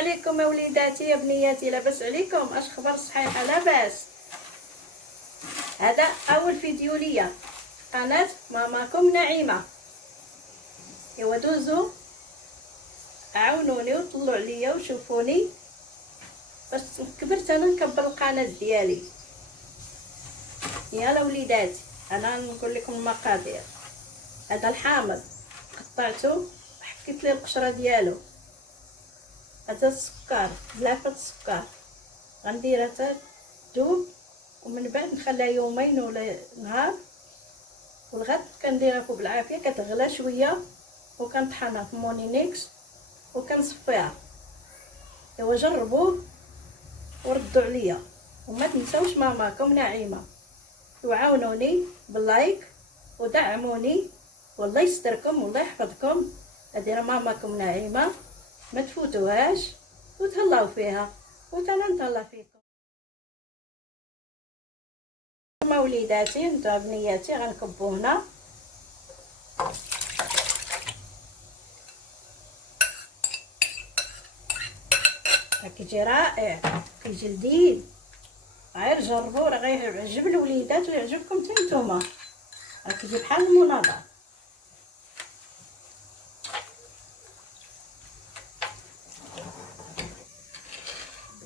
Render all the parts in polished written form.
عليكم يا وليداتي يا بنياتي، لاباس عليكم؟ اش خبر الصحيحه؟ لاباس. هذا اول فيديو ليا قناه ماماكم نعيمه. ايوا دوزو عاونوني وطلعوا عليا وشوفوني باش كبرت انا نكبر القناه ديالي. يلا وليداتي انا نقول لكم المقادير. هذا الحامض قطعته حكيت ليه القشره ديالو. هذا السكر، زلافه السكر غنديرها حتى تذوب، ومن بعد نخليها يومين ولا نهار، والغد كنديرها فوق بالعافيه كتغلى شويه وكنطحنها في مونينيكس وكنصفيها. ايوا جربوه وردوا عليا، وما تنساوش ماماكم نعيمه، وعاونوني باللايك ودعموني، والله يستركم والله يحفظكم. هذه راه ماماكم نعيمه، ما تفوتوهاش وتهلاو فيها وتانا نتهلا فيكم. هما وليداتي نتا بنياتي غنكبو هنا. كيجي رائع، كيجي لذيذ، غير جربوه راه غيعجب الوليدات ويعجبكم حتى نتوما. راه كيجي بحال المناضه.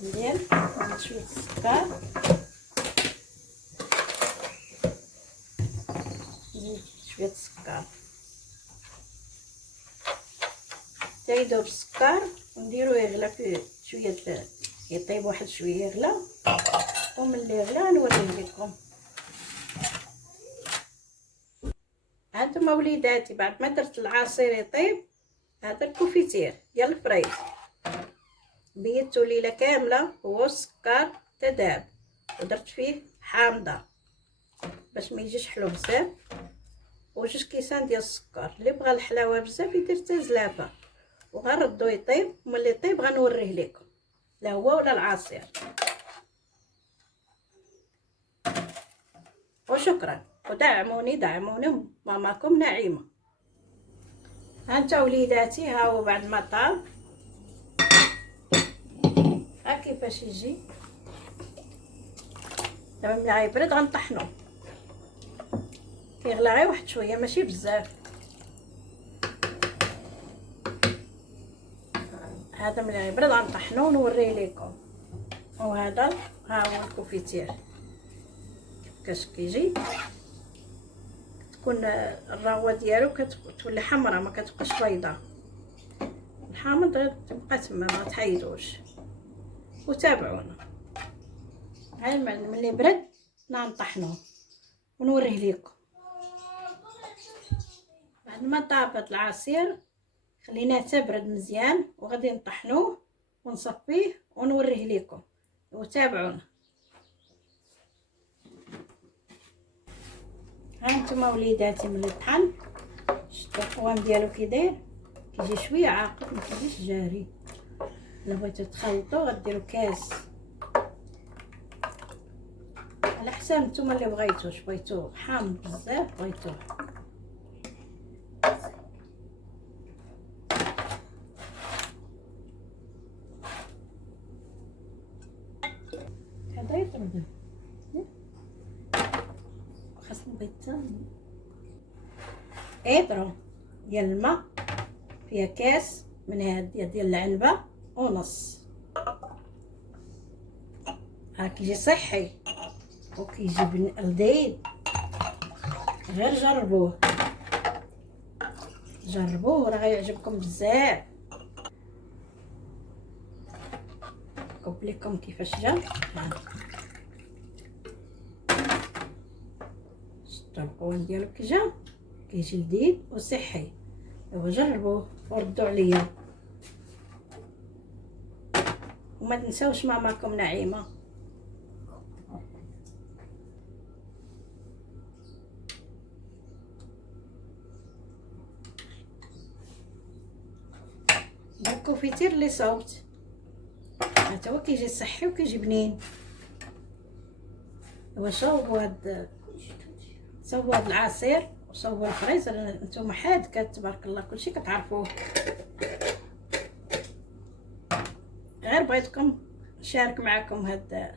ندير شويه السكر، نزيد شويه السكر حتى يذوب السكر، ونديرو يغلى فيه شويه، يطيب واحد شويه يغلى، وملي يغلى نوريه لكم. هانتوما وليداتي بعد ما درت العصير يطيب، هذا الكوفيتير ديال الفريز بيتو ليله كامله هو السكر تداب، ودرت فيه حامضه باش ما يجيش حلو بزاف، وجوج كيسان ديال السكر. اللي بغى الحلاوه بزاف يدير حتى زلافه، وغنردو يطيب، وملي يطيب غنوريه لكم لا هو ولا العصير. وشكرا، ودعموني دعموني ماماكم نعيمه. هانتا وليداتي ها هو بعد ما طاب، ها كيفاش يجي. دابا ملي غيبرد غنطحنو، كيغلى غير واحد شويه ماشي بزاف. هذا ملي غيبرد غنطحنو ونوريه لكم. وهذا ها هو الكوفيتير كيفاش كيجي. تكون الرغوه ديالو كتولي حمراء، ما كتبقاش بيضاء. الحامض تبقى تما ما تحيدوش. وتابعونا. هاي ملي برد نطحنوه ونوريه لكم. بعد ما طابت العصير خليناه تبرد مزيان، وغادي نطحنوه ونصفيه ونوريه لكم، وتابعونا. ها انتما وليداتي ملي طحن شفتوا القوام ديالو كي داير، كيجي شويه عاقد ما كيجيش جاري. الا بغيتو تخلطوا غديروا كاس على حساب نتوما اللي بغيتو حامض بزاف بغيتوه. هذا يطرد خاصني بيتان ايطرو ديال الماء فيها كاس من هاد ديال العنبه ونص. ها كيجي صحي وكيجي لذيذ، غير جربوه راه غيعجبكم بزاف. نكب لكم كيفاش جا. شفتوا القوام ديالو كي جا، كيجي لذيذ وصحي. ايوا جربوه وردوا عليا، وما تنساوش ماماكم نعيمه. الكوفيتير اللي صوبت حتى هو كيجي صحي وكيجي بنين. هو صوبوا هاد العصير وصوبوا الفريز. نتوما حاد تبارك الله كلشي كتعرفوه. غير بغيتكم نشارك معكم هاد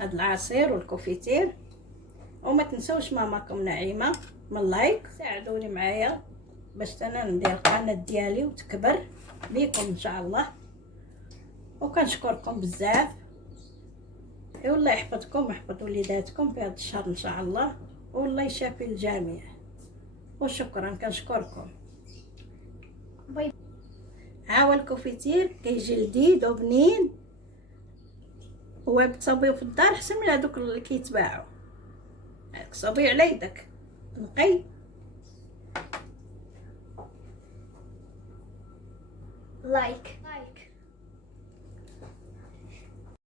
العصير والكوفيتير. وما تنسوش ماماكم نعيمه من لايك، ساعدوني معايا باش انا ندير القناه ديالي وتكبر بيكم ان شاء الله. وكنشكركم بزاف، والله يحفظكم ويحفظ وليداتكم في هذا الشهر ان شاء الله، والله يشافي الجميع. وشكرا، كنشكركم. باي. ها الكوفيتير كيجي لذيذ وبنين، وتصاوبيه في الدار احسن من هذوك اللي كيتباعوا. صبي على يدك نقي. لايك.